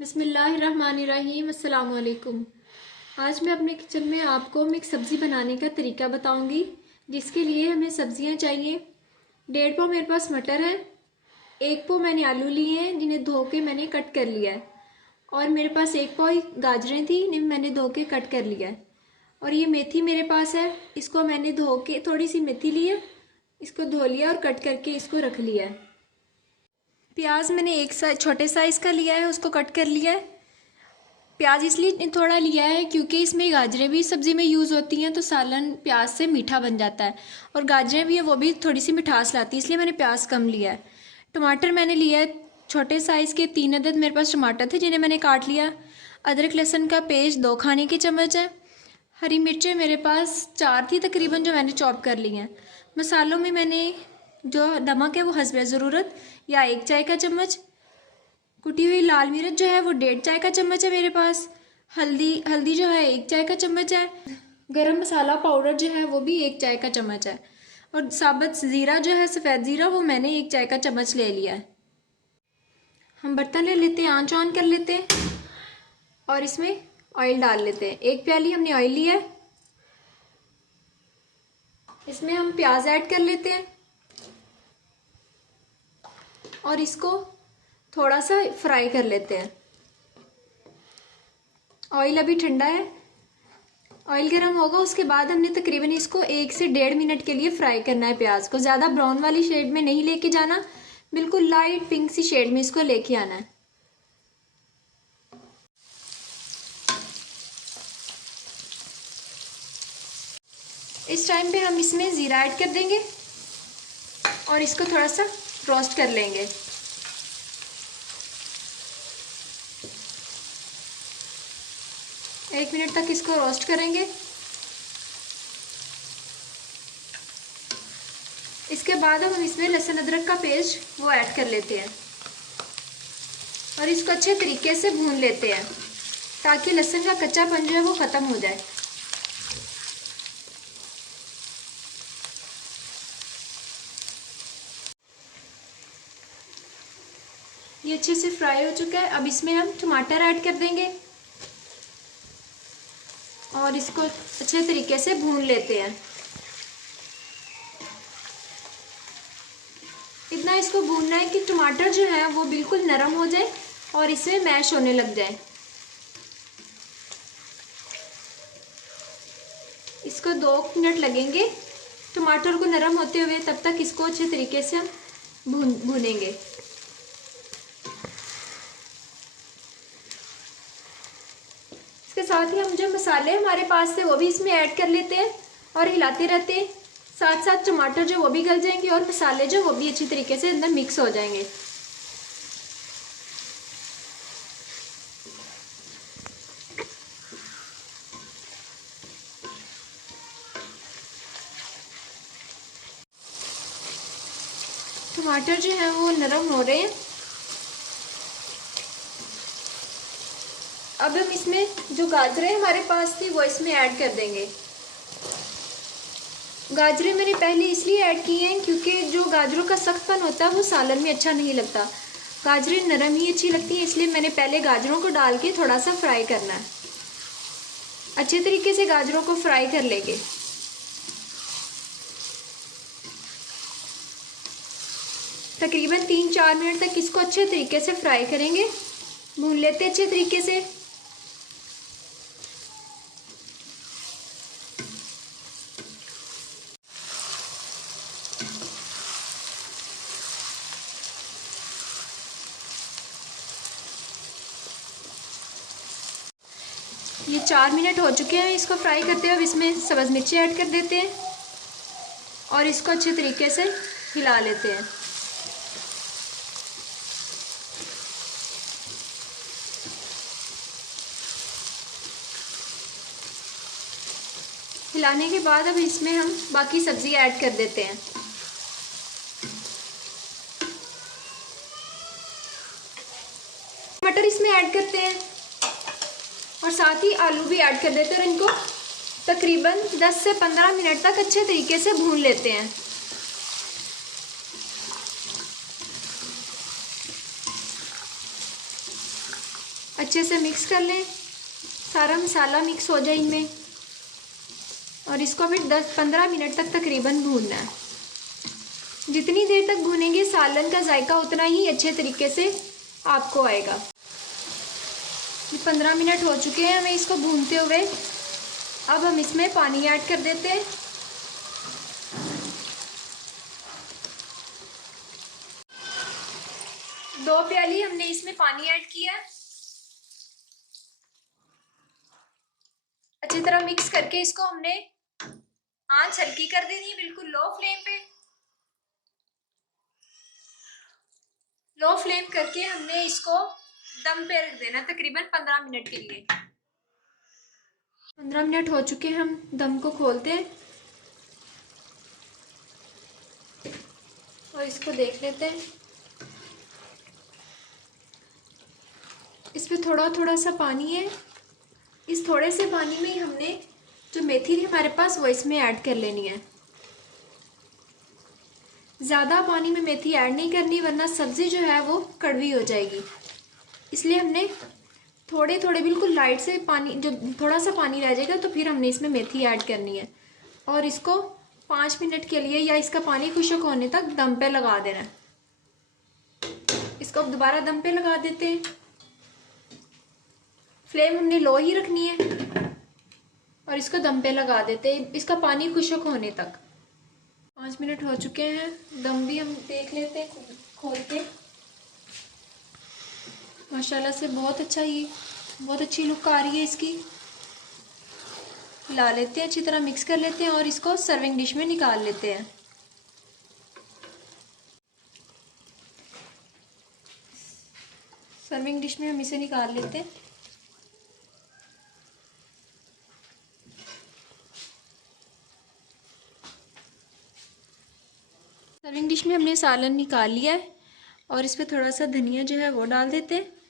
बिस्मिल्लाहिर्रहमानिर्रहीम, अस्सलाम वालेकुम। आज मैं अपने किचन में आपको मिक्स सब्ज़ी बनाने का तरीका बताऊंगी, जिसके लिए हमें सब्जियां चाहिए। 1.5 पाव मेरे पास मटर है, 1 पाव मैंने आलू लिए हैं जिन्हें धो के मैंने कट कर लिया है, और मेरे पास 1 पाव गाजरें थी जिन्हें मैंने धो के कट कर लिया है। और ये मेथी मेरे पास है, इसको मैंने धो के थोड़ी सी मेथी ली है, इसको धो लिया और कट करके इसको रख लिया है। प्याज मैंने एक छोटे साइज़ का लिया है, उसको कट कर लिया है। प्याज इसलिए थोड़ा लिया है क्योंकि इसमें गाजरें भी सब्ज़ी में यूज़ होती हैं, तो सालन प्याज से मीठा बन जाता है, और गाजरें भी है वो भी थोड़ी सी मिठास लाती है, इसलिए मैंने प्याज कम लिया है। टमाटर मैंने लिया है छोटे साइज़ के 3 अदद मेरे पास टमाटर थे जिन्हें मैंने काट लिया। अदरक लहसुन का पेस्ट 2 खाने के चम्मच है। हरी मिर्चें मेरे पास 4 थी तकरीबन, जो मैंने चॉप कर ली हैं। मसालों में मैंने जो नमक है वो हस्बे ज़रूरत या 1 चाय का चम्मच। कुटी हुई लाल मिर्च जो है वो 1.5 चाय का चम्मच है मेरे पास। हल्दी जो है 1 चाय का चम्मच है। गरम मसाला पाउडर जो है वो भी 1 चाय का चम्मच है। और साबुत ज़ीरा जो है, सफ़ेद ज़ीरा, वो मैंने 1 चाय का चम्मच ले लिया है। हम बर्तन ले लेते हैं, आंच ऑन कर लेते हैं और इसमें ऑयल डाल लेते हैं। 1 प्याली हमने ऑयल लिया है। इसमें हम प्याज ऐड कर लेते हैं और इसको थोड़ा सा फ्राई कर लेते हैं। ऑयल अभी ठंडा है, ऑयल गर्म होगा उसके बाद हमने तकरीबन इसको 1 से 1.5 मिनट के लिए फ्राई करना है। प्याज को ज़्यादा ब्राउन वाली शेड में नहीं लेके जाना, बिल्कुल लाइट पिंक सी शेड में इसको लेके आना है। इस टाइम पे हम इसमें ज़ीरा ऐड कर देंगे और इसको थोड़ा सा रोस्ट कर लेंगे। एक मिनट तक इसको रोस्ट करेंगे। इसके बाद हम इसमें लहसुन अदरक का पेस्ट वो ऐड कर लेते हैं और इसको अच्छे तरीके से भून लेते हैं ताकि लहसुन का कच्चापन जो है वो ख़त्म हो जाए। ये अच्छे से फ्राई हो चुका है। अब इसमें हम टमाटर ऐड कर देंगे और इसको अच्छे तरीके से भून लेते हैं। इतना इसको भूनना है कि टमाटर जो है वो बिल्कुल नरम हो जाए और इसमें मैश होने लग जाए। इसको 2 मिनट लगेंगे टमाटर को नरम होते हुए, तब तक इसको अच्छे तरीके से हम भूनेंगे। इसके साथ ही हम जो मसाले हमारे पास थे वो भी इसमें ऐड कर लेते हैं और हिलाते रहते हैं। साथ साथ टमाटर जो वो भी गल जाएंगे और मसाले जो वो भी अच्छी तरीके से अंदर मिक्स हो जाएंगे। टमाटर जो है वो नरम हो रहे हैं। अब हम इसमें जो गाजरें हमारे पास थी वो इसमें ऐड कर देंगे। गाजरें मैंने पहले इसलिए ऐड की हैं क्योंकि जो गाजरों का सख्तपन होता है वो सालन में अच्छा नहीं लगता। गाजरें नरम ही अच्छी लगती हैं, इसलिए मैंने पहले गाजरों को डाल के थोड़ा सा फ्राई करना है। अच्छे तरीके से गाजरों को फ्राई कर लेंगे। तकरीबन 3-4 मिनट तक इसको अच्छे तरीके से फ्राई करेंगे, भून लेते अच्छे तरीके से। ये 4 मिनट हो चुके हैं इसको फ्राई करते हुए। अब इसमें सब्ज़ मिर्ची ऐड कर देते हैं और इसको अच्छे तरीके से हिला लेते हैं। हिलाने के बाद अब इसमें हम बाकी सब्ज़ी ऐड कर देते हैं। मटर इसमें ऐड करते हैं और साथ ही आलू भी ऐड कर देते हैं और इनको तकरीबन 10 से 15 मिनट तक अच्छे तरीके से भून लेते हैं। अच्छे से मिक्स कर लें, सारा मसाला मिक्स हो जाए इनमें, और इसको फिर 10-15 मिनट तक तकरीबन भूनना है। जितनी देर तक भूनेंगे सालन का जायका उतना ही अच्छे तरीके से आपको आएगा। 15 मिनट हो चुके हैं हमें इसको भूनते हुए। अब हम इसमें पानी ऐड कर देते हैं। दो प्याली हमने इसमें पानी ऐड किया। अच्छी तरह मिक्स करके इसको हमने आंच हल्की कर देनी है, बिल्कुल लो फ्लेम पे। लो फ्लेम करके हमने इसको दम पे रख देना तकरीबन 15 मिनट के लिए। 15 मिनट हो चुके हैं, हम दम को खोलते हैं और इसको देख लेते हैं। इसमें थोड़ा थोड़ा सा पानी है। इस थोड़े से पानी में ही हमने जो मेथी थी हमारे पास वो इसमें ऐड कर लेनी है। ज़्यादा पानी में मेथी ऐड नहीं करनी, वरना सब्ज़ी जो है वो कड़वी हो जाएगी। इसलिए हमने थोड़े थोड़े बिल्कुल लाइट से पानी, जो थोड़ा सा पानी रह जाएगा तो फिर हमने इसमें मेथी ऐड करनी है और इसको 5 मिनट के लिए या इसका पानी खुश्क होने तक दम पे लगा देना है। इसको दोबारा दम पे लगा देते हैं। फ्लेम हमने लो ही रखनी है और इसको दम पे लगा देते हैं इसका पानी खुश्क होने तक। 5 मिनट हो चुके हैं, दम भी हम देख लेते हैं खोल के। माशाल्लाह से बहुत अच्छी लुक आ रही है इसकी। हिला लेते हैं, अच्छी तरह मिक्स कर लेते हैं और इसको सर्विंग डिश में निकाल लेते हैं। सर्विंग डिश में हम इसे निकाल लेते हैं। सर्विंग डिश में हमने सालन निकाल लिया है और इस पर थोड़ा सा धनिया जो है वो डाल देते हैं।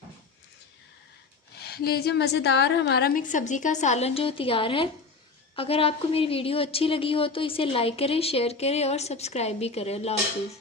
लीजिए, मज़ेदार हमारा मिक्स सब्ज़ी का सालन जो तैयार है। अगर आपको मेरी वीडियो अच्छी लगी हो तो इसे लाइक करें, शेयर करें और सब्सक्राइब भी करें। अल्लाह हाफिज़।